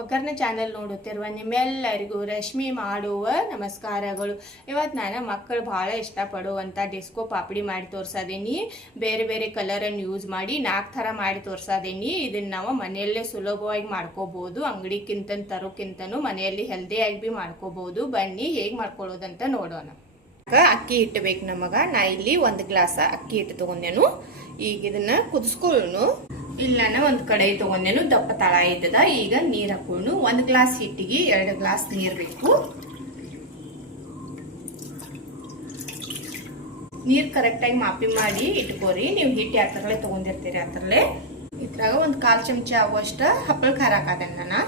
ಒಗ್ಗರಣೆ ಚಾನೆಲ್ ನೋಡುತ್ತಿರುವ ನಿಮ್ಮೆಲ್ಲರಿಗೂ ರಶ್ಮಿ ಮಾಡುವ ನಮಸ್ಕಾರಗಳು. ಇವತ್ತು ನಾನು ಮಕ್ಕಳು ಭಾಳ ಇಷ್ಟಪಡುವಂಥ ಡಿಸ್ಕೋ ಪಾಪಡಿ ಮಾಡಿ ತೋರಿಸೋದೀನಿ. ಬೇರೆ ಬೇರೆ ಕಲರನ್ನು ಯೂಸ್ ಮಾಡಿ 4 ಥರ ಮಾಡಿ ತೋರಿಸೋದೀನಿ. ಇದನ್ನು ನಾವು ಮನೆಯಲ್ಲೇ ಸುಲಭವಾಗಿ ಮಾಡ್ಕೋಬಹುದು. ಅಂಗಡಿಕ್ಕಿಂತ ತರೋಕ್ಕಿಂತನೂ ಮನೆಯಲ್ಲಿ ಹೆಲ್ದಿಯಾಗಿ ಭೀ ಮಾಡ್ಕೋಬಹುದು. ಬನ್ನಿ ಹೇಗೆ ಮಾಡ್ಕೊಳ್ಳೋದಂತ ನೋಡೋಣ. ಅಕ್ಕಿ ಹಿಟ್ಟು ಬೇಕು ನಮಗೆ. ನಾ ಇಲ್ಲಿ 1 ಗ್ಲಾಸ್ ಅಕ್ಕಿ ಹಿಟ್ಟು ತಗೊಂಡೇನು. ಈಗ ಇದನ್ನ ಕುದಿಸ್ಕೊಳ್ಳೋನು. ಇಲ್ಲ ಒಂದು ಕಡಾಯಿ ತಗೊಂಡೇನು, ದಪ್ಪ ತಳ ಇದ್ದದ. ಈಗ ನೀರ್ ಹಾಕೋನು. 1 ಗ್ಲಾಸ್ ಹಿಟ್ಟಿಗೆ 2 ಗ್ಲಾಸ್ ನೀರ್ ಬೇಕು. ನೀರ್ ಕರೆಕ್ಟ್ ಆಗಿ ಮಾಪಿ ಮಾಡಿ ಇಟ್ಕೋರಿ. ನೀವು ಹಿಟ್ಟು ಯಾವ ತರಲೆ ತಗೊಂಡಿರ್ತೀರಿ ಆ ತರಲೆ. ಇದ್ರಾಗ 1/4 ಚಮಚ ಆಗುವಷ್ಟ ಹಪ್ಪಳ ಖಾರ ಹಾಕದೇನ ನಾನು.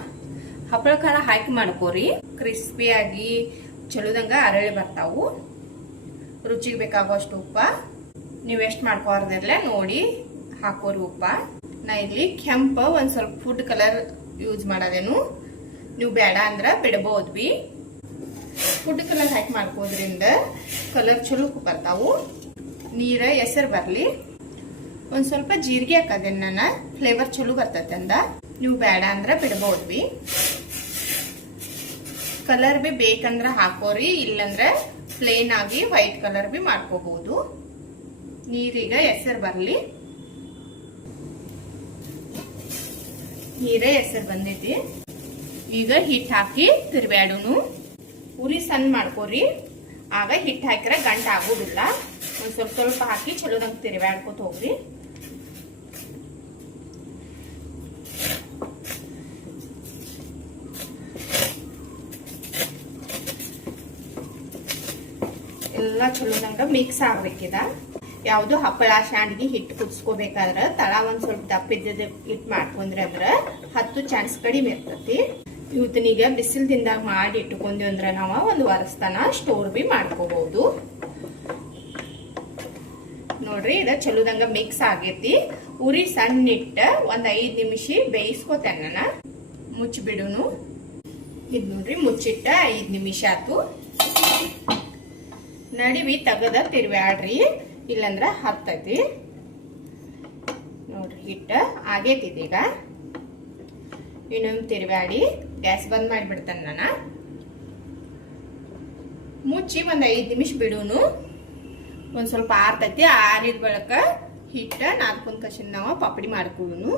ಹಪ್ಪಳ ಖಾರ ಹಾಕಿ ಮಾಡ್ಕೋರಿ. ಕ್ರಿಸ್ಪಿಯಾಗಿ ಚಲೋದಂಗ ಅರಳಿ ಬರ್ತಾವು. ರುಚಿಗೆ ಬೇಕಾಗುವಷ್ಟು ಉಪ್ಪ ನೀವು ಎಷ್ಟು ಮಾಡ್ಕೋರ್ದಿರ್ಲೆ ನೋಡಿ ಹಾಕೋರಿ ಉಪ್ಪ. ನಾ ಇಲ್ಲಿ ಕೆಂಪ ಒಂದ್ ಸ್ವಲ್ಪ ಫುಡ್ ಕಲರ್ ಯೂಸ್ ಮಾಡೋದೇನು. ನೀವು ಬೇಡ ಅಂದ್ರ ಬಿಡಬಹುದು ಬಿ. ಫುಡ್ ಕಲರ್ ಹಾಕಿ ಮಾಡ್ಕೋದ್ರಿಂದ ಕಲರ್ ಚಲೋ ಬರ್ತಾವು. ನೀರ ಎಸರು ಬರ್ಲಿ. ಒಂದ್ ಸ್ವಲ್ಪ ಜೀರಿಗೆ ಹಾಕದೇನು ನಾನು, ಫ್ಲೇವರ್ ಚಲೋ ಬರ್ತೈತೆ ಅಂದ. ನೀವು ಬೇಡ ಅಂದ್ರ ಬಿಡಬಹುದು ಬಿ. ಕಲರ್ ಬಿ ಬೇಕಂದ್ರ ಹಾಕೋರಿ, ಇಲ್ಲಂದ್ರ ಪ್ಲೇನ್ ಆಗಿ ವೈಟ್ ಕಲರ್ ಬಿ ಮಾಡ್ಕೋಬಹುದು. ನೀರೀಗ ಎಸರು ಬರ್ಲಿ. ನೀರೇ ಎಸರು ಬಂದೈತಿ. ಈಗ ಹಿಟ್ಟು ಹಾಕಿ ತಿರ್ಬ್ಯಾಡುನು. ಉರಿ ಸಣ್ಣ ಮಾಡ್ಕೋರಿ. ಆಗ ಹಿಟ್ಟು ಹಾಕಿರ ಗಂಟ ಆಗೋದಿಲ್ಲ. ಒಂದ್ ಸ್ವಲ್ಪ ಸ್ವಲ್ಪ ಹಾಕಿ ಚಲೋದಂಗ ತಿರ್ಬ್ಯಾಡ್ಕೋತ ಹೋಗ್ರಿ. ಎಲ್ಲ ಚಲೋದಂಗ ಮಿಕ್ಸ್ ಆಗ್ಬೇಕಿದ. ಯಾವ್ದು ಹಪ್ಪಳ ಶಾಂಡ್ಗಿ ಹಿಟ್ಟು ಕುದಿಸ್ಕೋಬೇಕಾದ್ರ ತಳ ಒಂದ್ ಸ್ವಲ್ಪ ದಪ್ಪಿದ್ದ ಹಿಟ್ಟು ಮಾಡ್ಕೊಂಡ್ರಿ ಅಂದ್ರ 10 ಚಾನ್ಸ್ ಕಡಿಮೆ ಇರ್ತತಿ. ಇವತ್ತನೀಗ ಬಿಸಿಲ್ದಿಂದಾಗ ಮಾಡಿ ಇಟ್ಕೊಂಡ್ವಿ ಅಂದ್ರ ನಾವ 1 ವಾರಸ್ತನ ಸ್ಟೋರ್ ಬಿ ಮಾಡ್ಕೋಬಹುದು. ನೋಡ್ರಿ ಇದ ಚಲೋದಂಗ ಮಿಕ್ಸ್ ಆಗೈತಿ. ಉರಿ ಸಣ್ಣ ಇಟ್ಟ 5 ನಿಮಿಷ ಬೇಯಿಸ್ಕೋತೇನೆ ನಾನು. ಮುಚ್ಚಿಬಿಡುನು. ಇದ್ ನೋಡ್ರಿ ಮುಚ್ಚಿಟ್ಟ 5 ನಿಮಿಷ ಆತು. ನಡಿವಿ ತಗದ ತಿರ್ವ್ಯಾಡ್ರಿ, ಇಲ್ಲಂದ್ರ ಹತ್ತೈತಿ. ನೋಡ್ರಿ ಹಿಟ್ಟ ಆಗೈತಿ. ಈಗ ಇನ್ನೊಂದು ತಿರ್ವ್ಯಾಡಿ ಗ್ಯಾಸ್ ಬಂದ್ ಮಾಡಿಬಿಡ್ತೇನೆ ನಾನು. ಮುಚ್ಚಿ 5 ನಿಮಿಷ ಬಿಡುನು. ಒಂದ್ ಸ್ವಲ್ಪ ಆರ್ತೈತಿ. ಆರಿದ ಬಳಕ ಹಿಟ್ಟ ನಾದ್ಕೊಂಡ್ ಕಸಿನ ನಾವು ಪಾಪಡಿ ಮಾಡ್ಕೊಳ್ಳುನು.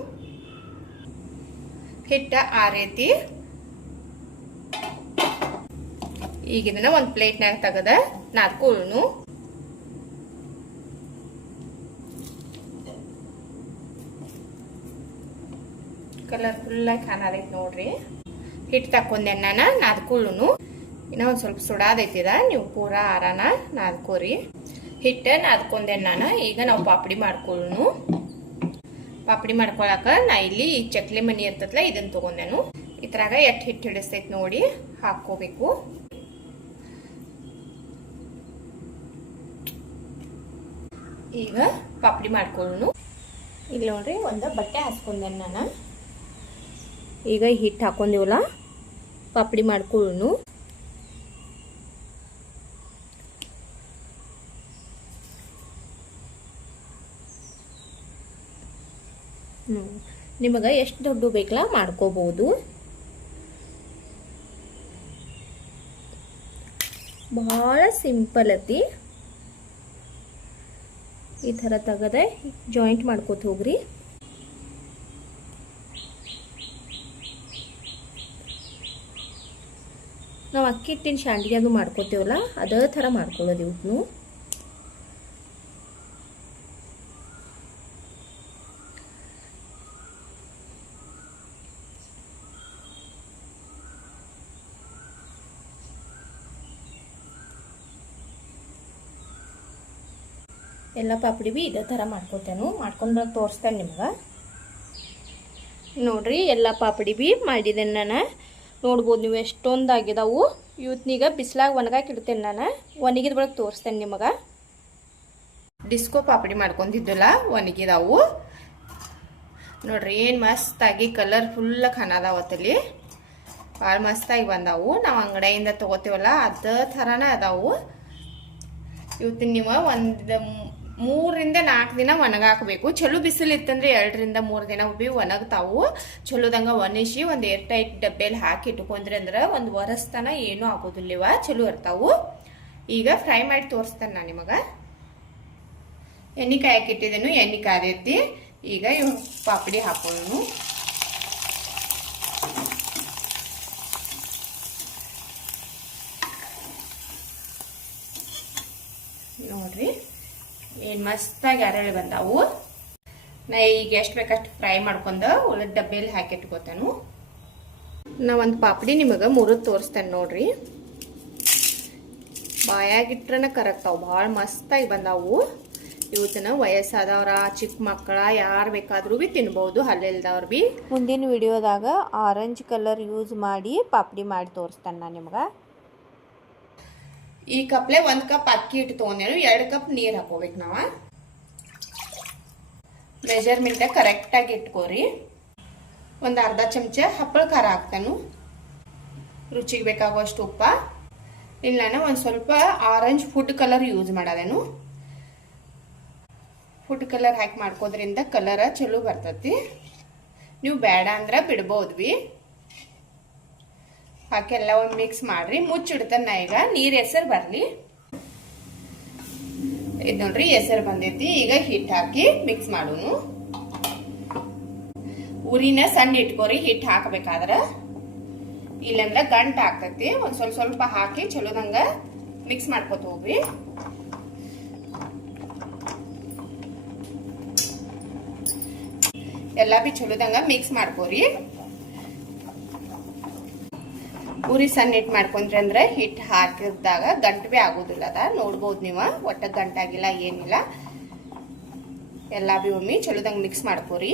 ಹಿಟ್ಟ ಆರೈತಿ. ಈಗ ಇದನ್ನ ಒಂದ್ ಪ್ಲೇಟ್ನಾಗ ತಗದ ನಾದ್ಕೊಳ್ಳುನು. ಕಲರ್ಫುಲ್ ಆಗಿ ಕಾಣತೈತಿ ನೋಡ್ರಿ. ಹಿಟ್ಟು ತಕೊಂಡೆ ನಾನು ನಾದ್ಕೊಳ್ಳುನು. ಇನ್ನ ಒಂದ್ ಸ್ವಲ್ಪ ಸುಡಾದೈತಿದ. ನೀವು ಪೂರಾ ಆರಾನ ನಾದ್ಕೋರಿ. ಹಿಟ್ಟ ನಾದ್ಕೊಂಡೆ ನಾನು. ಈಗ ನಾವು ಪಾಪಡಿ ಮಾಡ್ಕೊಳ್ಳುನು. ಪಾಪಡಿ ಮಾಡ್ಕೊಳಕ ನಾ ಇಲ್ಲಿ ಈ ಚಕ್ಲಿ ಮನಿ ಇರ್ತೈತ್ಲ ಇದನ್ನ ತಗೊಂಡೆನು. ಇದ್ರಾಗ ಎಟ್ ಹಿಟ್ಟು ಹಿಡಿಸ್ತೈತಿ ನೋಡಿ ಹಾಕೋಬೇಕು. ಈಗ ಪಾಪಡಿ ಮಾಡ್ಕೊಳ್ಳುನು. ಇಲ್ಲಿ ನೋಡ್ರಿ ಒಂದು ಬಟ್ಟೆ ಹಾಸ್ಕೊಂಡೆ ನಾನು. ಈಗ ಹಿಟ್ಟು ಹಾಕೊಂಡಿವಲ್ಲ, ಪಾಪಡಿ ಮಾಡ್ಕೊಳ್ಳುನು. ನಿಮಗ ಎಷ್ಟು ದೊಡ್ಡ ಬೇಕಲ್ಲ ಮಾಡ್ಕೋಬಹುದು. ಬಹಳ ಸಿಂಪಲ್ ಐತಿ. ಈ ತರ ತಗದ ಜಾಯಿಂಟ್ ಮಾಡ್ಕೋತ ಹೋಗ್ರಿ. ನಾವು ಅಕ್ಕಿ ಹಿಟ್ಟಿನ ಶಾಂಡ್ಗಿ ಅದು ಮಾಡ್ಕೋತೇವಲ್ಲ ಅದೇ ಥರ ಮಾಡ್ಕೊಳ್ಳೋದು ಇವತ್ತು. ಎಲ್ಲ ಪಾಪಡಿ ಬಿ ಇದೇ ಥರ ಮಾಡ್ಕೋತೇನು. ಮಾಡ್ಕೊಂಡು ತೋರಿಸ್ತೇನೆ ನಿಮ್ಗೆ. ನೋಡ್ರಿ ಎಲ್ಲ ಪಾಪಡಿ ಬಿ ಮಾಡಿದ್ದೇನೆ ನಾನು. ನೋಡ್ಬೋದು ನೀವು ಎಷ್ಟೊಂದಾಗಿದಾವು. ಇವತ್ನೀಗ ಬಿಸಿಲಾಗ ಒಣಗಾಕಿ ಇಡ್ತೇನೆ ನಾನು. ಒಣಗಿದ ಬಳಕ ತೋರಿಸ್ತೇನೆ ನಿಮಗೆ. ಡಿಸ್ಕೋ ಪಾಪಡಿ ಮಾಡ್ಕೊಂಡಿದ್ದಲ್ಲ ಒಣಗಿದಾವು ನೋಡ್ರಿ. ಏನು ಮಸ್ತಾಗಿ ಕಲರ್ಫುಲ್ ಕಾಣದಾವತ್ತಲ್ಲಿ. ಭಾಳ ಮಸ್ತಾಗಿ ಬಂದಾವು. ನಾವು ಅಂಗಡಿಯಿಂದ ತಗೋತೀವಲ್ಲ ಅದೇ ಥರನೇ ಅದಾವು. ಇವತ್ತಿನ ನೀವು ಒಂದು 3ರಿಂದ 4 ದಿನ ಒಣಗಾಕಬೇಕು. ಚಲೋ ಬಿಸಿಲು ಇತ್ತಂದ್ರೆ 2ರಿಂದ 3 ದಿನ ಭೀ ಒಣಗ್ತಾವು. ಚಲೋದಂಗ ಒಣಗಿಸಿ ಒಂದು ಏರ್ ಟೈಟ್ ಡಬ್ಬೆಯಲ್ಲಿ ಹಾಕಿ ಇಟ್ಕೊಂಡ್ರಿ ಅಂದ್ರೆ ಒಂದು ವರ್ಷತನ ಏನೂ ಆಗೋದಿಲ್ಲವ, ಚಲೋ ಇರ್ತಾವು. ಈಗ ಫ್ರೈ ಮಾಡಿ ತೋರಿಸ್ತೇನೆ ನಾನು ನಿಮಗೆ. ಎಣ್ಣೆ ಕಾಯಕ್ಕೆ ಇಟ್ಟಿದ್ದೇನು, ಎಣ್ಣೆ ಕಾದೈತಿ. ಈಗ ಇವು ಪಾಪಡಿ ಹಾಕೋಣ. ನೋಡ್ರಿ ಏನು ಮಸ್ತಾಗಿ ಅರಳಿ ಬಂದಾವು. ನಾ ಈಗ ಎಷ್ಟು ಬೇಕಷ್ಟು ಫ್ರೈ ಮಾಡ್ಕೊಂಡು ಉಳಿದ ಡಬ್ಬಿಯಲ್ಲಿ ಹಾಕಿ ಇಟ್ಕೋತಾನು. ನಾ ಒಂದು ಪಾಪಡಿ ನಿಮಗೆ ಮುರಿದು ತೋರಿಸ್ತೇನೆ ನೋಡ್ರಿ. ಬಾಯಾಗಿಟ್ರನ ಕರಗ್ತಾವು, ಭಾಳ ಮಸ್ತಾಗಿ ಬಂದಾವು. ಇವತ್ತನ ವಯಸ್ಸಾದವ್ರ, ಚಿಕ್ಕ ಮಕ್ಕಳ ಯಾರು ಬೇಕಾದ್ರೂ ಬಿ ತಿನ್ಬಹುದು, ಹಲ್ಲಿಲ್ದವ್ರು ಬಿ. ಮುಂದಿನ ವಿಡಿಯೋದಾಗ ಆರೆಂಜ್ ಕಲರ್ ಯೂಸ್ ಮಾಡಿ ಪಾಪಡಿ ಮಾಡಿ ತೋರಿಸ್ತೇನೆ ನಾನು ನಿಮ್ಗೆ. ಈ ಕಪ್ಲೆ 1 ಕಪ್ ಅಕ್ಕಿ ಹಿಟ್ಟು ತೊಗೊಂಡೇನು, 2 ಕಪ್ ನೀರು ಹಾಕೋಬೇಕು. ನಾವು ಮೆಜರ್ಮೆಂಟ್ ಕರೆಕ್ಟಾಗಿ ಇಟ್ಕೋರಿ. ಒಂದು ಅರ್ಧ ಚಮಚ ಹಪ್ಪಳ ಖಾರ ಹಾಕ್ತಾನು. ರುಚಿಗೆ ಬೇಕಾಗುವಷ್ಟು ಉಪ್ಪ. ಇಲ್ಲಿ ನಾನು ಒಂದು ಸ್ವಲ್ಪ ಆರೆಂಜ್ ಫುಡ್ ಕಲರ್ ಯೂಸ್ ಮಾಡೋದೇನು. ಫುಡ್ ಕಲರ್ ಹಾಕಿ ಮಾಡ್ಕೋದ್ರಿಂದ ಕಲರ್ ಚಲೋ ಬರ್ತೈತಿ. ನೀವು ಬೇಡ ಅಂದ್ರೆ ಬಿಡ್ಬೋದ್ವಿ. ಹಾಕಿ ಎಲ್ಲ ಒಂದು ಮಿಕ್ಸ್ ಮಾಡ್ರಿ. ಮುಚ್ಚಿಡ್ತಾನ ಈಗ ನೀರು ಹೆಸರು ಬರಲಿ. ಇದು ನೋಡ್ರಿ ಹೆಸರು ಬಂದೈತಿ. ಈಗ ಹಿಟ್ಟು ಹಾಕಿ ಮಿಕ್ಸ್ ಮಾಡೋನು. ಉರಿನ ಸಣ್ಣ ಇಟ್ಕೋರಿ ಹಿಟ್ಟು ಹಾಕಬೇಕಾದ್ರೆ, ಇಲ್ಲಂದ್ರೆ ಗಂಟು ಆಗ್ತೈತಿ. ಒಂದು ಸ್ವಲ್ಪ ಹಾಕಿ ಚಲೋದಂಗ ಮಿಕ್ಸ್ ಮಾಡ್ಕೊತ ಹೋಗ್ರಿ. ಎಲ್ಲ ಬಿ ಚಲೋದಂಗ ಮಿಕ್ಸ್ ಮಾಡ್ಕೋರಿ. ಉರಿ ಸಣ್ಣ ಹಿಟ್ಟು ಮಾಡ್ಕೊಂಡ್ರಿ ಅಂದ್ರೆ ಹಿಟ್ಟು ಹಾಕಿದಾಗ ಗಂಟು ಬಿ ಆಗೋದಿಲ್ಲ. ಅದ ನೋಡ್ಬೋದು ನೀವು, ಒಟ್ಟ ಗಂಟಾಗಿಲ್ಲ ಏನಿಲ್ಲ. ಎಲ್ಲ ಬಿ ಒಮ್ಮೆ ಚಲೋದಂಗ ಮಿಕ್ಸ್ ಮಾಡ್ಕೋರಿ.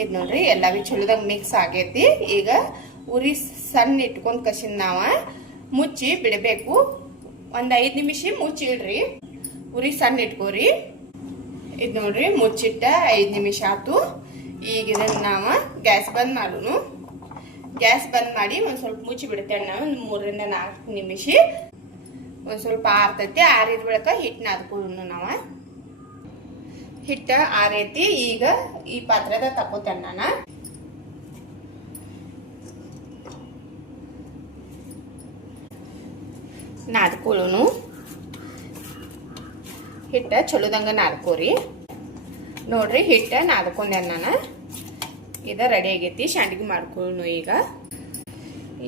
ಇದು ನೋಡ್ರಿ ಎಲ್ಲ ಬಿ ಚಲೋದಂಗ ಮಿಕ್ಸ್ ಆಗೈತಿ. ಈಗ ಉರಿ ಸಣ್ಣ ಇಟ್ಕೊಂಡ್ ಕಸಿನ ನಾವ ಮುಚ್ಚಿ ಬಿಡಬೇಕು. ಒಂದು 5 ನಿಮಿಷ ಮುಚ್ಚಿಡ್ರಿ. ಉರಿ ಸಣ್ಣ ಇಟ್ಕೋರಿ. ಇದು ನೋಡ್ರಿ ಮುಚ್ಚಿಟ್ಟ 5 ನಿಮಿಷ ಆತು. ಈಗ ಇದನ್ನ ನಾವ ಗ್ಯಾಸ್ ಬಂದ್ ಮಾಡೋನು. ಗ್ಯಾಸ್ ಬಂದ್ ಮಾಡಿ ಒಂದು ಸ್ವಲ್ಪ ಮುಚ್ಚಿ ಬಿಡ್ತೇವೆ ನಾವು. 3ರಿಂದ 4 ನಿಮಿಷ ಒಂದು ಸ್ವಲ್ಪ ಆರ್ತೈತಿ. ಆರಿದ ಬಳಿಕ ಹಿಟ್ಟು ನಾದ್ಕೊಳ್ಳೋಣ ನಾವು. ಹಿಟ್ಟ ಆರೈತಿ. ಈಗ ಈ ಪಾತ್ರೆದ ತಕೋತೇನೆ ನಾನು. ನಾದ್ಕೊಳ್ಳೋನು. ಹಿಟ್ಟ ಚಲೋದಂಗ ನಾದ್ಕೋರಿ. ನೋಡ್ರಿ ಹಿಟ್ಟ ನಾದ್ಕೊಂಡೆ ನಾನು. ಇದ ರೆಡಿ ಆಗೈತಿ. ಶಾಂಡ್ಗಿ ಮಾಡ್ಕೊಳ್ಳೋಣ ಈಗ.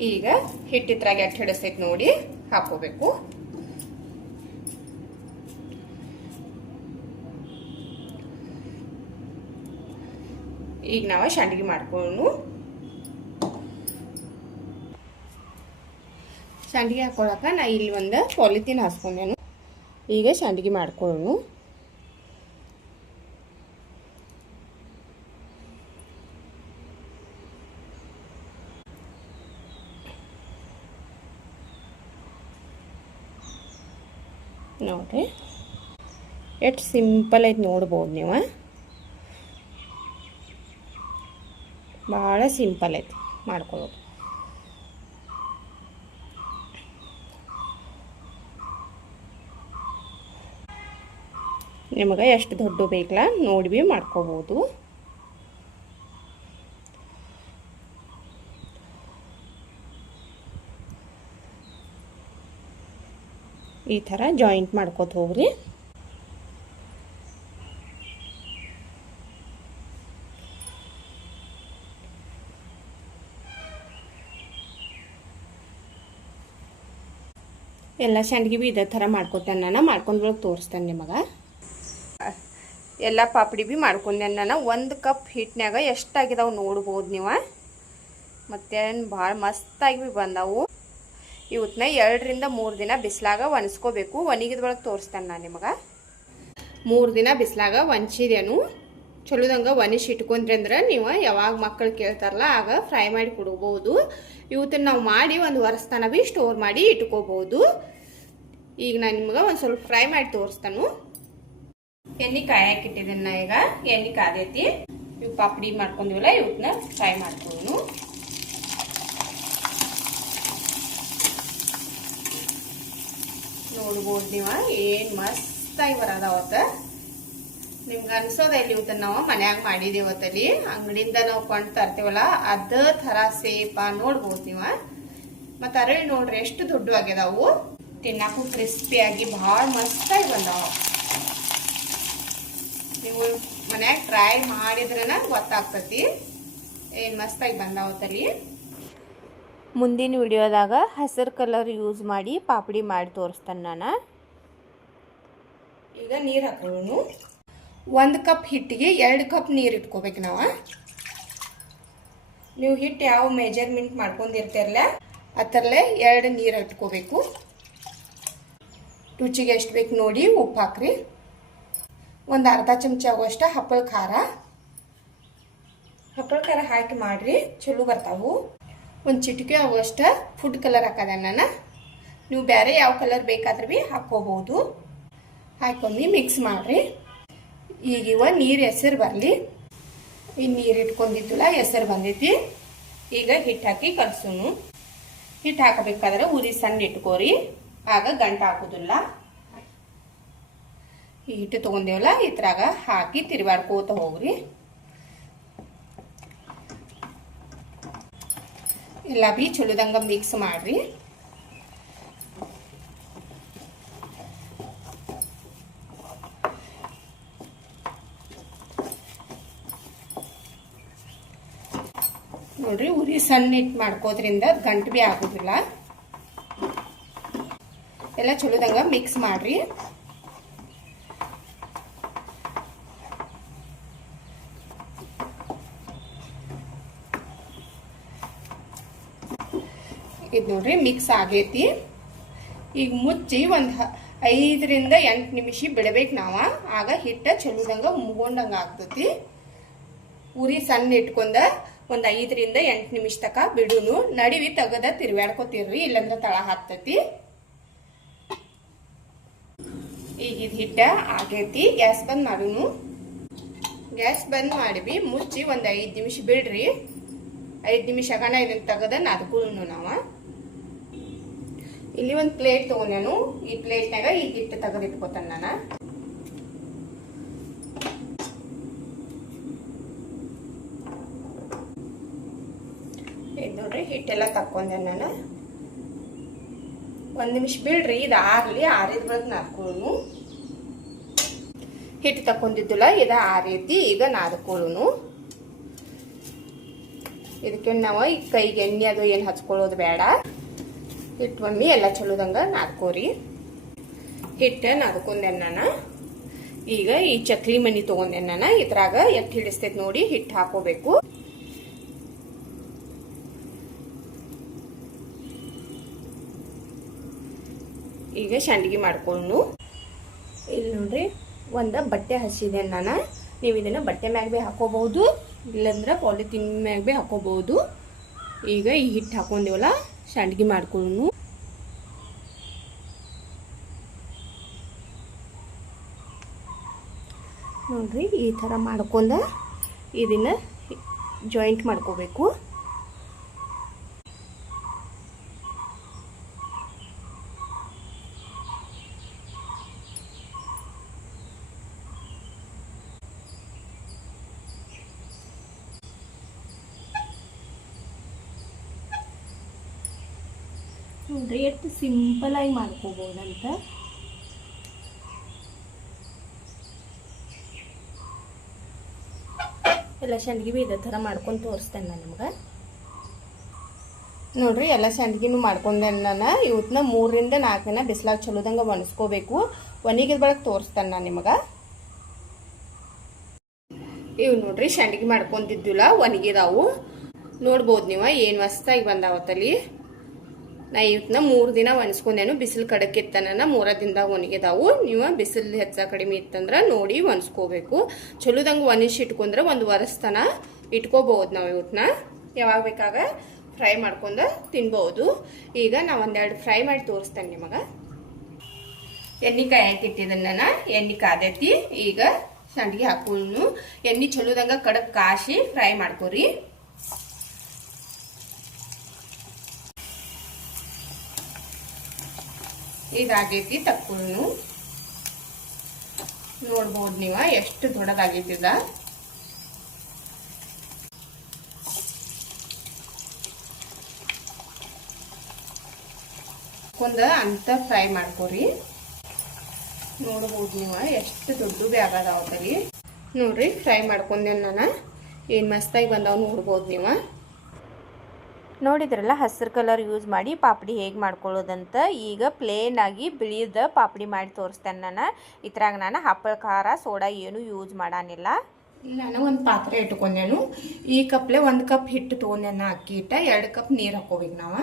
ಈಗ ಹಿಟ್ಟಿದ್ರಾಗ ಎಷ್ಟು ಹಿಡಿಸ್ತೈತಿ ನೋಡಿ ಹಾಕೋಬೇಕು. ಈಗ ನಾವು ಶಾಂಡ್ಗಿ ಮಾಡ್ಕೊಳ್ಳೋಣ. ಶಾಂಡ್ಗಿ ಹಾಕೊಳಕ ನಾ ಇಲ್ಲಿ ಒಂದು ಪಾಲಿಥೀನ್ ಹಾಸ್ಕೊಂಡೇನು. ಈಗ ಶಾಂಡ್ಗಿ ಮಾಡ್ಕೊಳ್ಳೋಣ. ನೋಡ್ರಿ ಎಷ್ಟು ಸಿಂಪಲ್ ಐತಿ ನೋಡ್ಬೋದು ನೀವು. ಭಾಳ ಸಿಂಪಲ್ ಐತಿ ಮಾಡ್ಕೊಳ್ಳೋದು. ನಿಮಗೆ ಎಷ್ಟು ದೊಡ್ಡ ಬೇಕಲ್ಲ ನೋಡಿ ಮಾಡ್ಕೋಬೋದು. ಈ ಥರ ಜಾಯಿಂಟ್ ಮಾಡ್ಕೋತ ಹೋಗ್ರಿ. ಎಲ್ಲ ಶಾಂಡ್ಗಿ ಬಿ ಇದೇ ಥರ ಮಾಡ್ಕೊತೇನೆ ನಾನು. ಮಾಡ್ಕೊಂಡು ಬರೋಕೆ ತೋರಿಸ್ತೇನೆ ನಿಮಗೆ. ಎಲ್ಲ ಪಾಪಡಿ ಬಿ ಮಾಡ್ಕೊಂಡೆ ನಾನು. 1 ಕಪ್ ಹಿಟ್ಟಿನಾಗ ಎಷ್ಟಾಗಿದಾವೆ ನೋಡ್ಬೋದು ನೀವು. ಮತ್ತೇನು ಭಾಳ ಮಸ್ತಾಗಿ ಬಿ ಬಂದಾವು. ಇವತ್ತನ್ನ 2ರಿಂದ 3 ದಿನ ಬಿಸಿಲಾಗ ಒಣಸ್ಕೋಬೇಕು. ಒಣಗಿದ ಒಳಗೆ ತೋರಿಸ್ತೇನೆ ನಾನು ನಿಮಗೆ. 3 ದಿನ ಬಿಸಿಲಾಗ ಒಣಸಿದೇನು. ಚಲೋದಂಗ ಒಣಸಿ ಇಟ್ಕೊಂಡ್ರಿ ಅಂದ್ರೆ ನೀವು ಯಾವಾಗ ಮಕ್ಕಳು ಕೇಳ್ತಾರಲ್ಲ ಆಗ ಫ್ರೈ ಮಾಡಿ ಕೊಡ್ಬೋದು. ಇವತ್ತನ್ನ ನಾವು ಮಾಡಿ 1 ವರ್ಷ ತನಕ ಬಿ ಸ್ಟೋರ್ ಮಾಡಿ ಇಟ್ಕೋಬಹುದು. ಈಗ ನಾನು ನಿಮ್ಗೆ ಒಂದು ಸ್ವಲ್ಪ ಫ್ರೈ ಮಾಡಿ ತೋರಿಸ್ತಾನು. ಎಣ್ಣೆ ಕಾಯಕ್ಕಿಟ್ಟಿದ್ದೀನಿ ನಾ. ಈಗ ಎಣ್ಣೆ ಕಾದೈತಿ. ಇವು ಪಾಪಡಿ ಮಾಡ್ಕೊಂಡಿವಲ್ಲ ಇವತ್ತನ್ನ ಫ್ರೈ ಮಾಡ್ಕೊಂಡು ನೋಡ್ಬೋದು ನೀವು. ಏನು ಮಸ್ತ್ ಮಸ್ತಾಗಿ ಬರೋದವತ್ತ. ನಿಮ್ಗೆ ಅನ್ಸೋದ ಇಲ್ಲಿ ಇವತ್ತ ನಾವು ಮನ್ಯಾಗ ಮಾಡಿದೇವತ್ತಲ್ಲಿ ಅಂಗಡಿಯಿಂದ ನಾವು ಕೊಂಡು ತರ್ತೀವಲ್ಲ ಅದ ಥರ ಸೇಪ ನೋಡ್ಬೋದು ನೀವು. ಮತ್ತು ಅರಳಿ ನೋಡ್ರಿ ಎಷ್ಟು ದೊಡ್ಡ ಆಗ್ಯದಾವು. ತಿನ್ನಾಕು ಕ್ರಿಸ್ಪಿಯಾಗಿ ಭಾಳ ಮಸ್ತಾಗಿ ಬಂದಾವ. ನೀವು ಮನ್ಯಾಗ ಟ್ರೈ ಮಾಡಿದ್ರನ ಗೊತ್ತಾಗ್ತತಿ ಏನು ಮಸ್ತಾಗಿ ಬಂದಾವತ್ತಲ್ಲಿ. ಮುಂದಿನ ವಿಡಿಯೋದಾಗ ಹಸಿರು ಕಲರ್ ಯೂಸ್ ಮಾಡಿ ಪಾಪಡಿ ಮಾಡಿ ತೋರಿಸ್ತಾನೆ ನಾನು. ಈಗ ನೀರು ಹಾಕೊಳ್ಳೋಣ. 1 ಕಪ್ ಹಿಟ್ಟಿಗೆ 2 ಕಪ್ ನೀರು ಇಟ್ಕೋಬೇಕು ನಾವು. ನೀವು ಹಿಟ್ಟು ಯಾವ ಮೆಜರ್ಮೆಂಟ್ ಮಾಡ್ಕೊಂಡಿರ್ತೀರಲ್ಲ ಅದರಲ್ಲೇ 2 ನೀರು ಇಟ್ಕೋಬೇಕು. ರುಚಿಗೆ ಎಷ್ಟು ಬೇಕು ನೋಡಿ ಉಪ್ಪು ಹಾಕ್ರಿ. ಒಂದು ಅರ್ಧ ಚಮಚ ಆಗುವಷ್ಟು ಹಪ್ಪಳ ಖಾರ ಹಾಕಿ ಮಾಡಿರಿ, ಚಲೋ ಬರ್ತಾವು. ಒಂದು ಚಿಟಿಕೆ ಆಗುವಷ್ಟು ಫುಡ್ ಕಲರ್ ಹಾಕದ ನಾನು. ನೀವು ಬೇರೆ ಯಾವ ಕಲರ್ ಬೇಕಾದ್ರೆ ಭೀ ಹಾಕ್ಕೋಬೋದು. ಹಾಕೊಮ್ಮೆ ಮಿಕ್ಸ್ ಮಾಡಿರಿ. ಈಗ ನೀರು ಹೆಸರು ಬರಲಿ. ಈ ನೀರು ಇಟ್ಕೊಂಡಿದ್ದಿಲ್ಲ ಹೆಸರು ಬಂದೈತಿ. ಈಗ ಹಿಟ್ಟು ಹಾಕಿ ಕಲಸೋನು. ಹಿಟ್ಟು ಹಾಕಬೇಕಾದ್ರೆ ಉರಿ ಸಣ್ಣ ಇಟ್ಕೋರಿ, ಆಗ ಗಂಟು ಹಾಕೋದಿಲ್ಲ. ಈ ಹಿಟ್ಟು ತೊಗೊಂಡೇವಲ್ಲ ಇದ್ರಾಗ ಹಾಕಿ ತಿರುಗಾಡ್ಕೋತ ಹೋಗ್ರಿ. ಎಲ್ಲ ಭೀ ಚಲೋದಂಗ ಮಿಕ್ಸ್ ಮಾಡ್ರಿ. ನೋಡ್ರಿ ಉರಿ ಸಣ್ಣ ಇಟ್ಟು ಮಾಡ್ಕೋದ್ರಿಂದ ಗಂಟು ಭೀ ಆಗೋದಿಲ್ಲ. ಎಲ್ಲ ಚಲೋದಂಗ ಮಿಕ್ಸ್ ಮಾಡ್ರಿ. ಇದು ನೋಡ್ರಿ ಮಿಕ್ಸ್ ಆಗೈತಿ. ಈಗ ಮುಚ್ಚಿ ಒಂದು 5 ರಿಂದ 8 ನಿಮಿಷ ಬಿಡಬೇಕು ನಾವು. ಆಗ ಹಿಟ್ಟ ಚಲೋದಂಗ ಮುಗೊಂಡಂಗ ಆಗ್ತತಿ. ಉರಿ ಸಣ್ಣ ಇಟ್ಕೊಂಡ ಒಂದು 5 ರಿಂದ 8 ನಿಮಿಷ ತಕ ಬಿಡುನು. ನಡಿವಿ ತೆಗದ ತಿರ್ವ್ಯಾಡ್ಕೋತಿರ್ರಿ, ಇಲ್ಲಂದ್ರೆ ತಳ ಹತ್ತತಿ. ಈಗ ಇದು ಹಿಟ್ಟ ಆಗೈತಿ. ಗ್ಯಾಸ್ ಬಂದ್ ಮಾಡೋನು. ಗ್ಯಾಸ್ ಬಂದ್ ಮಾಡಿವಿ ಮುಚ್ಚಿ ಒಂದು 5 ನಿಮಿಷ ಬಿಡ್ರಿ. 5 ನಿಮಿಷ ಆಗಣ ಇದನ್ನ ತೆಗದ ನಾದ್ಕೊಳ್ಳೋನು ನಾವು. ಇಲ್ಲಿ ಒಂದು ಪ್ಲೇಟ್ ತಗೊಂಡೇನು. ಈ ಪ್ಲೇಟ್ನಾಗ ಈ ಹಿಟ್ಟು ತೆಗೆದಿಟ್ಕೋತಾನೆ ನಾನು. ಇದು ನೋಡ್ರಿ ಹಿಟ್ಟೆಲ್ಲ ತಕ್ಕೊಂಡೆ ನಾನು. 1 ನಿಮಿಷ ಬಿಡ್ರಿ, ಇದು ಆರ್ಲಿ. ಆರಿದ ಬಳಿಕ ನಾದ್ಕೊಳ್ಳೋನು. ಹಿಟ್ಟು ತಕ್ಕೊಂಡಿದ್ದಿಲ್ಲ, ಇದು ಆರೈತಿ. ಈಗ ನಾದ್ಕೊಳ್ಳೋನು. ಇದಕ್ಕೆ ನಾವು ಈ ಕೈಗೆ ಎಣ್ಣೆ ಅದು ಏನು ಹಚ್ಕೊಳ್ಳೋದು ಬೇಡ. ಹಿಟ್ಟು ಒಮ್ಮೆ ಎಲ್ಲ ಚಲೋದಂಗ ನಾದ್ಕೋರಿ. ಹಿಟ್ಟು ನಾದ್ಕೊಂಡೆ ನಾನು. ಈಗ ಈ ಚಕ್ಲಿ ಮಣಿ ತಗೊಂಡೆ ನಾನು. ಇದ್ರಾಗ ಎತ್ತು ಹಿಡಿಸ್ತೈತಿ ನೋಡಿ ಹಿಟ್ಟು ಹಾಕೋಬೇಕು. ಈಗ ಸಂಡಿಗೆ ಮಾಡ್ಕೊಳ್ಳು. ಇಲ್ಲಿ ನೋಡ್ರಿ ಒಂದು ಬಟ್ಟೆ ಹಸಿದೆ ನಾನು. ನೀವು ಇದನ್ನ ಬಟ್ಟೆ ಮ್ಯಾಗ ಭೀ ಹಾಕೋಬಹುದು, ಇಲ್ಲಂದ್ರೆ ಪಾಲಿಥಿನ್ ಮ್ಯಾಗ ಭೀ ಹಾಕೋಬಹುದು. ಈಗ ಈ ಹಿಟ್ಟು ಹಾಕೊಂಡಿವಲ್ಲ ಸಂಡಿಗೆ ಮಾಡ್ಕೊಳ್ಳು. ನೋಡ್ರಿ ಈ ಥರ ಮಾಡ್ಕೊಂಡ ಇದನ್ನ ಜಾಯಿಂಟ್ ಮಾಡ್ಕೋಬೇಕು. ನೋಡ್ರಿ ಎಷ್ಟು ಸಿಂಪಲ್ ಆಗಿ ಮಾಡ್ಕೋಬಹುದಂತ. ಎಲ್ಲ ಸಂಡಿಗೆ ಭೀ ಇದೇ ಥರ ಮಾಡ್ಕೊಂಡು ತೋರಿಸ್ತೇನೆ ನಾನು ನಿಮ್ಗೆ. ನೋಡ್ರಿ ಎಲ್ಲ ಸಂಡಿಗೆನೂ ಮಾಡ್ಕೊಂಡೆ ನಾನು. ಇವತ್ತನ್ನ 3 ರಿಂದ 4 ದಿನ ಬಿಸಿಲಾಗ ಚಲೋದಂಗ ಒಣಸ್ಕೋಬೇಕು. ಒಣಗಿದ ಬಳಕ ತೋರಿಸ್ತೇನೆ ನಾನು ನಿಮಗೆ. ಇವು ನೋಡ್ರಿ ಸಂಡಿಗೆ ಮಾಡ್ಕೊಂಡಿದ್ದಿಲ್ಲ ಒಣಗಿದಾವು. ನೋಡ್ಬೋದು ನೀವು ಏನು ಮಸ್ತಾಗಿ ಬಂದಾವತ್ತಲ್ಲಿ. ನಾ ಇವತ್ತನ್ನ 3 ದಿನ ಒಣಸ್ಕೊಂಡೇನು. ಬಿಸಿಲು ಕಡಕಿತ್ತನ 3 ದಿನದಾಗ ಒಣಗಿದಾವು. ನೀವು ಬಿಸಿಲು ಹೆಚ್ಚ ಕಡಿಮೆ ಇತ್ತಂದ್ರೆ ನೋಡಿ ಒಣಸ್ಕೋಬೇಕು. ಚಲೋದಂಗೆ ಒಣಗಿಸಿ ಇಟ್ಕೊಂಡ್ರೆ 1 ವರ್ಷ ತನ ಇಟ್ಕೋಬಹುದು ನಾವು. ಇವತ್ತನ್ನ ಯಾವಾಗ ಬೇಕಾಗ ಫ್ರೈ ಮಾಡ್ಕೊಂಡು ತಿನ್ಬಹುದು. ಈಗ ನಾ ಒಂದೆರಡು ಫ್ರೈ ಮಾಡಿ ತೋರಿಸ್ತೇನೆ ನಿಮಗೆ. ಎಣ್ಣೆ ಕಾಯಕ್ಕೆ ಇಟ್ಟಿದ್ದನ್ನ ನಾನು. ಎಣ್ಣೆ ಕಾದೈತಿ. ಈಗ ಸಂಡಿಗೆ ಹಾಕೊಳ್ಳು. ಎಣ್ಣೆ ಚಲೋದಂಗ ಕಡಕ್ ಕಾಸಿ ಫ್ರೈ ಮಾಡ್ಕೋರಿ. ಇದಾಗೈತಿ ತಕ್ಕೊಳ್ಳು. ನೋಡ್ಬೋದು ನೀವು ಎಷ್ಟು ದೊಡ್ಡದಾಗಿದ್ದ. ಅಂತ ಫ್ರೈ ಮಾಡ್ಕೋರಿ. ನೋಡ್ಬೋದು ನೀವು ಎಷ್ಟು ದೊಡ್ಡ ಬ್ಯಾಗ್ ಅದಾವತ್ತಲ್ಲಿ. ನೋಡ್ರಿ ಫ್ರೈ ಮಾಡ್ಕೊಂಡೆ ನಾನು. ಏನು ಮಸ್ತಾಗಿ ಬಂದಾವ ನೋಡ್ಬೋದು ನೀವು. ನೋಡಿದ್ರಲ್ಲ ಹಸಿರು ಕಲರ್ ಯೂಸ್ ಮಾಡಿ ಪಾಪಡಿ ಹೇಗೆ ಮಾಡ್ಕೊಳ್ಳೋದಂತ. ಈಗ ಪ್ಲೇನ್ ಆಗಿ ಬಿಳಿದ ಪಾಪಡಿ ಮಾಡಿ ತೋರಿಸ್ತೇನೆ ನಾನು. ಇದ್ರಾಗ ನಾನು ಹಪ್ಪಳ ಖಾರ ಸೋಡಾ ಏನು ಯೂಸ್ ಮಾಡಾನಿಲ್ಲ. ನಾನು ಒಂದು ಪಾತ್ರೆ ಇಟ್ಕೊಂಡೇನು. ಈ ಕಪ್ಲೆ 1 ಕಪ್ ಹಿಟ್ಟು ತೊಗೊಂಡೆನ ಅಕ್ಕಿ ಹಿಟ್ಟ. 2 ಕಪ್ ನೀರು ಹಾಕೋಬೇಕು ನಾವು.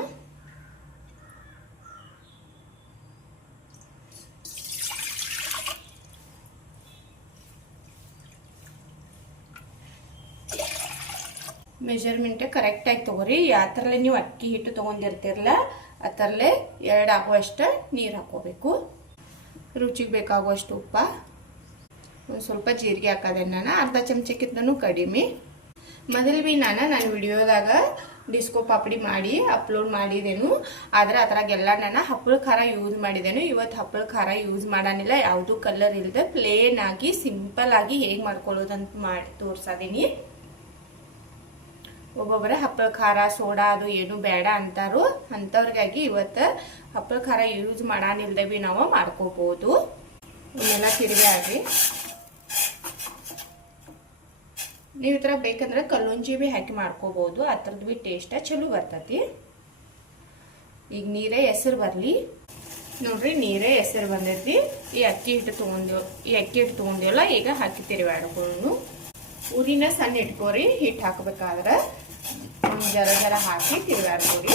ಮೆಜರ್ಮೆಂಟ್ ಕರೆಕ್ಟಾಗಿ ತೊಗೊರಿ. ಯಾವ ಥರಲ್ಲೇ ನೀವು ಅಕ್ಕಿ ಹಿಟ್ಟು ತೊಗೊಂಡಿರ್ತಿರಲ್ಲ ಆ ಥರಲ್ಲೇ 2 ಆಗುವಷ್ಟು ನೀರು ಹಾಕೋಬೇಕು. ರುಚಿಗೆ ಬೇಕಾಗುವಷ್ಟು ಉಪ್ಪ, ಒಂದು ಸ್ವಲ್ಪ ಜೀರಿಗೆ ಹಾಕೋದೆ ನಾನು. ಅರ್ಧ ಚಮಚಕ್ಕಿಂತನೂ ಕಡಿಮೆ. ಮೊದಲು ಭೀ ನಾನು ವಿಡಿಯೋದಾಗ ಡಿಸ್ಕೋ ಪಾಪಡಿ ಮಾಡಿ ಅಪ್ಲೋಡ್ ಮಾಡಿದೇನು. ಆದರೆ ಅದ್ರಾಗೆಲ್ಲ ನಾನು ಹಪ್ಪಳ ಖಾರ ಯೂಸ್ ಮಾಡಿದ್ದೇನು. ಇವತ್ತು ಹಪ್ಪಳ ಖಾರ ಯೂಸ್ ಮಾಡಾನಿಲ್ಲ. ಯಾವುದು ಕಲರ್ ಇಲ್ಲದೆ ಪ್ಲೇನ್ ಆಗಿ ಸಿಂಪಲ್ ಆಗಿ ಹೇಗೆ ಮಾಡ್ಕೊಳ್ಳೋದಂತ ಮಾಡಿ ತೋರ್ಸದೀನಿ. ಒಬ್ಬೊಬ್ಬರ ಹಪ್ಪಳ ಖಾರ ಸೋಡಾ ಅದು ಏನು ಬೇಡ ಅಂತಾರು. ಅಂಥವ್ರಿಗಾಗಿ ಇವತ್ತು ಹಪ್ಪಳ ಖಾರ ಯೂಸ್ ಮಾಡಾನಿಲ್ದೆ ಭೀ ನಾವು ಮಾಡ್ಕೋಬೋದು. ಇವನ್ನೆಲ್ಲ ತಿರುಗಾಡ್ರಿ. ನೀವು ಈ ಥರ ಬೇಕಂದ್ರೆ ಕಲ್ಲುಂಜಿ ಭೀ ಹಾಕಿ ಮಾಡ್ಕೋಬೋದು. ಆ ಥರದ್ದು ಭೀ ಟೇಸ್ಟ ಚಲೋ ಬರ್ತೈತಿ. ಈಗ ನೀರೇ ಹೆಸರು ಬರಲಿ. ನೋಡ್ರಿ ನೀರೇ ಹೆಸರು ಬಂದೈತಿ. ಈ ಅಕ್ಕಿ ಹಿಟ್ಟು ತೊಗೊಂಡಿವಲ್ಲ ಈಗ ಹಾಕಿ ತಿರುಗಾಡ್ಕೊಂಡು ಉರಿನ ಸಣ್ಣ ಇಟ್ಕೋರಿ. ಹಿಟ್ಟು ಹಾಕಬೇಕಾದ್ರೆ ಜರ ಜರ ಹಾಕಿ ತಿರುಗಾಡ್ಕೋರಿ.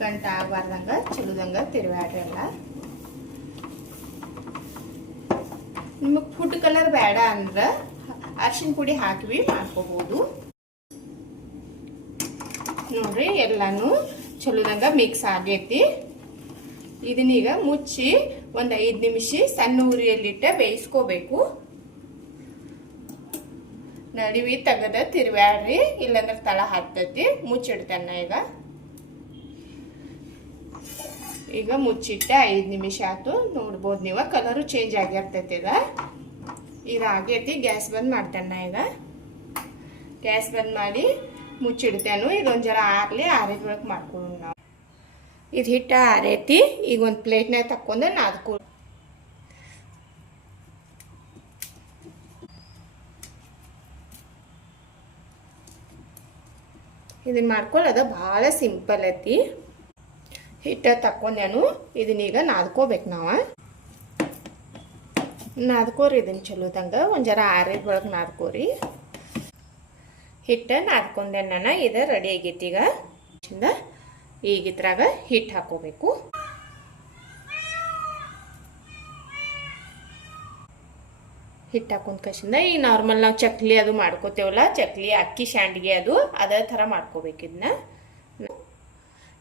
ಗಂಟೆ ಆಗಬಾರ್ದಂಗ ಚಲೋದಂಗ ತಿರುಗಾಡ್ರಿ ಎಲ್ಲ. ನಿಮಗೆ ಫುಡ್ ಕಲರ್ ಬೇಡ ಅಂದ್ರೆ ಅರಿಶಿನ ಪುಡಿ ಹಾಕಿ ಮಾಡ್ಕೋಬಹುದು. ನೋಡ್ರಿ ಎಲ್ಲಾನು ಚಲೋದಂಗ ಮಿಕ್ಸ್ ಆಗೈತಿ. ಇದನ್ನೀಗ ಮುಚ್ಚಿ ಒಂದು 5 ನಿಮಿಷ ಸಣ್ಣ ಉರಿಯಲ್ಲಿಟ್ಟ ಬೇಯಿಸ್ಕೋಬೇಕು. ನಡಿವಿ ತೆಗೆದ ತಿರುವಾಡ್ರಿ, ಇಲ್ಲಾಂದ್ರೆ ತಳ ಹತ್ತೈತಿ. ಮುಚ್ಚಿಡ್ತೇನೆ ಈಗ ಮುಚ್ಚಿಟ್ಟ 5 ನಿಮಿಷ ಆಯ್ತು. ನೋಡ್ಬೋದು ನೀವು ಕಲರು ಚೇಂಜ್ ಆಗಿರ್ತೈತಿ. ಇದಾಗೈತಿ. ಗ್ಯಾಸ್ ಬಂದ್ ಮಾಡ್ತೇನೆ. ಈಗ ಗ್ಯಾಸ್ ಬಂದ್ ಮಾಡಿ ಮುಚ್ಚಿಡ್ತೇನು. ಇದೊಂದು ಜರ ಆರ್ಲಿ. ಆರಿದ್ರೊಳಗೆ ಮಾಡ್ಕೊಳ್ಳೋಣ ನಾವು. ಇದು ಹಿಟ್ಟು ಆರೈತಿ. ಈಗ ಒಂದು ಪ್ಲೇಟ್ನಾಗ ತಕ್ಕೊಂಡು ನಾದ್ಕೊ. ಇದನ್ನ ಮಾಡ್ಕೊಳ್ಳೋದು ಭಾಳ ಸಿಂಪಲ್ ಐತಿ. ಹಿಟ್ಟು ತಕ್ಕೊಂಡೇನು. ಇದನ್ನೀಗ ನಾದ್ಕೋಬೇಕು ನಾವು. ನಾದ್ಕೋರಿ ಇದನ್ನ ಚಲೋದಂಗ. ಒಂದು ಜರ ಆರಿದ್ರೊಳಗೆ ನಾದ್ಕೋರಿ. ಹಿಟ್ಟು ನಾದ್ಕೊಂಡೆ ನಾನು. ಇದು ರೆಡಿ ಆಗೈತಿ. ಈಗ ಇದ್ರಾಗ ಹಿಟ್ಟು ಹಾಕೋಬೇಕು. ಹಿಟ್ಟು ಹಾಕೊಂಡ್ ಕಸಿಂದ ಈಗ ನಾರ್ಮಲ್ ನಾವು ಚಕ್ಲಿ ಅದು ಮಾಡ್ಕೋತೇವಲ್ಲ, ಚಕ್ಲಿ ಅಕ್ಕಿ ಶಾಂಡ್ಗೆ ಅದು ಅದೇ ಥರ ಮಾಡ್ಕೋಬೇಕು. ಇದನ್ನ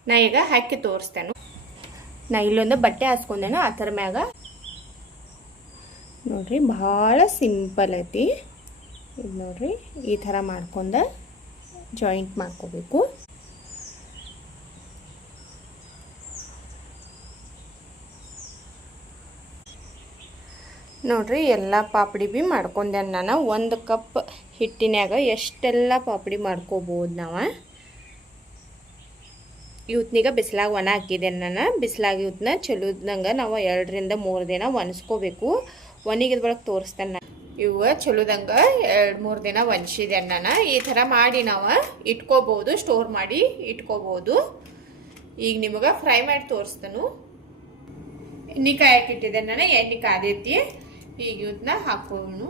ನಾ ಈಗ ಹಾಕಿ ತೋರಿಸ್ತೇನೆ. ನಾ ಇಲ್ಲೊಂದು ಬಟ್ಟೆ ಹಾಸ್ಕೊಂಡೇನು ಆ ಥರ ಮ್ಯಾಗ. ನೋಡ್ರಿ ಭಾಳ ಸಿಂಪಲ್ ಐತಿ. ಇದು ನೋಡ್ರಿ ಈ ಥರ ಮಾಡ್ಕೊಂಡು ಜಾಯಿಂಟ್ ಮಾಡ್ಕೋಬೇಕು. ನೋಡ್ರಿ ಎಲ್ಲ ಪಾಪಡಿ ಭೀ ಮಾಡ್ಕೊಂಡೆ ನಾನು. 1 ಕಪ್ ಹಿಟ್ಟಿನಾಗ ಎಷ್ಟೆಲ್ಲ ಪಾಪಡಿ ಮಾಡ್ಕೋಬೋದು ನಾವು. ಇವತ್ನೀಗ ಬಿಸಿಲಾಗ ಒಣ ಹಾಕಿದೆ ನಾನು. ಬಿಸಿಲಾಗ ಇವತ್ತನ್ನ ಚಲೋದಂಗೆ ನಾವು 2 ರಿಂದ 3 ದಿನ ಒಣಸ್ಕೋಬೇಕು. ಒಣಗಿದ್ರೊಳಗೆ ತೋರಿಸ್ತೇನೆ ನಾನು. ಇವು ಚಲೋದಂಗೆ 2-3 ದಿನ ಒಣಸಿದೆ ನಾನು. ಈ ಥರ ಮಾಡಿ ನಾವು ಇಟ್ಕೋಬೋದು, ಸ್ಟೋರ್ ಮಾಡಿ ಇಟ್ಕೋಬೋದು. ಈಗ ನಿಮಗೆ ಫ್ರೈ ಮಾಡಿ ತೋರಿಸ್ತೇನೆ. ಎಣ್ಣೆ ಕಾಯಕ್ಕೆ ಇಟ್ಟಿದ್ದೆ ನಾನು. ಎಣ್ಣೆ ಕಾದೈತಿ. ಈಗ ಇವತ್ತನ್ನ ಹಾಕೋನು.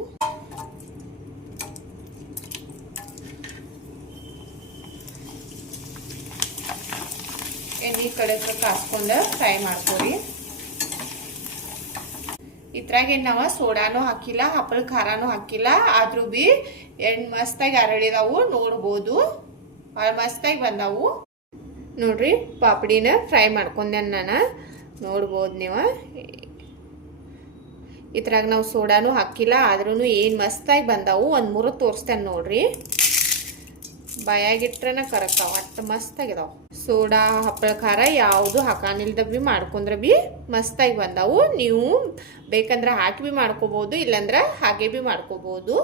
ಎಣ್ಣೆ ಕಡೆಗೆ ಕಾಸ್ಕೊಂಡು ಫ್ರೈ ಮಾಡ್ಕೊರಿ. ಇದ್ರಾಗ ನಾವು ಸೋಡಾನು ಹಾಕಿಲ್ಲ, ಹಪ್ಪಳ ಖಾರನೂ ಹಾಕಿಲ್ಲ. ಆದ್ರೂ ಭೀ ಎಣ್ಣೆ ಮಸ್ತಾಗಿ ಅರಳಿದಾವು. ನೋಡ್ಬೋದು ಭಾಳ ಮಸ್ತಾಗಿ ಬಂದಾವು. ನೋಡ್ರಿ ಪಾಪಡಿನ ಫ್ರೈ ಮಾಡ್ಕೊಂಡೆ ನಾನು. ನೋಡ್ಬೋದು ನೀವು. ಇದ್ರಾಗ ನಾವು ಸೋಡಾನು ಹಾಕಿಲ್ಲ ಆದ್ರೂ ಏನು ಮಸ್ತಾಗಿ ಬಂದಾವು. ಒಂದು 3 ತೋರಿಸ್ತೇನೆ ನೋಡ್ರಿ. ಬಾಯಾಗಿಟ್ರನ ಕರಗ್ತಾವ, ಅಷ್ಟು ಮಸ್ತಾಗಿದಾವ. ಸೋಡಾ ಹಪ್ಪಳ ಖಾರ ಯಾವುದು ಹಾಕಾನಿಲ್ದ ಬಿ ಮಾಡ್ಕೊಂಡ್ರೆ ಬಿ ಮಸ್ತಾಗಿ ಬಂದಾವು. ನೀವು ಬೇಕಂದ್ರೆ ಹಾಕಿ ಬಿ ಮಾಡ್ಕೋಬಹುದು, ಇಲ್ಲಾಂದ್ರೆ ಹಾಗೆ ಬಿ ಮಾಡ್ಕೋಬಹುದು.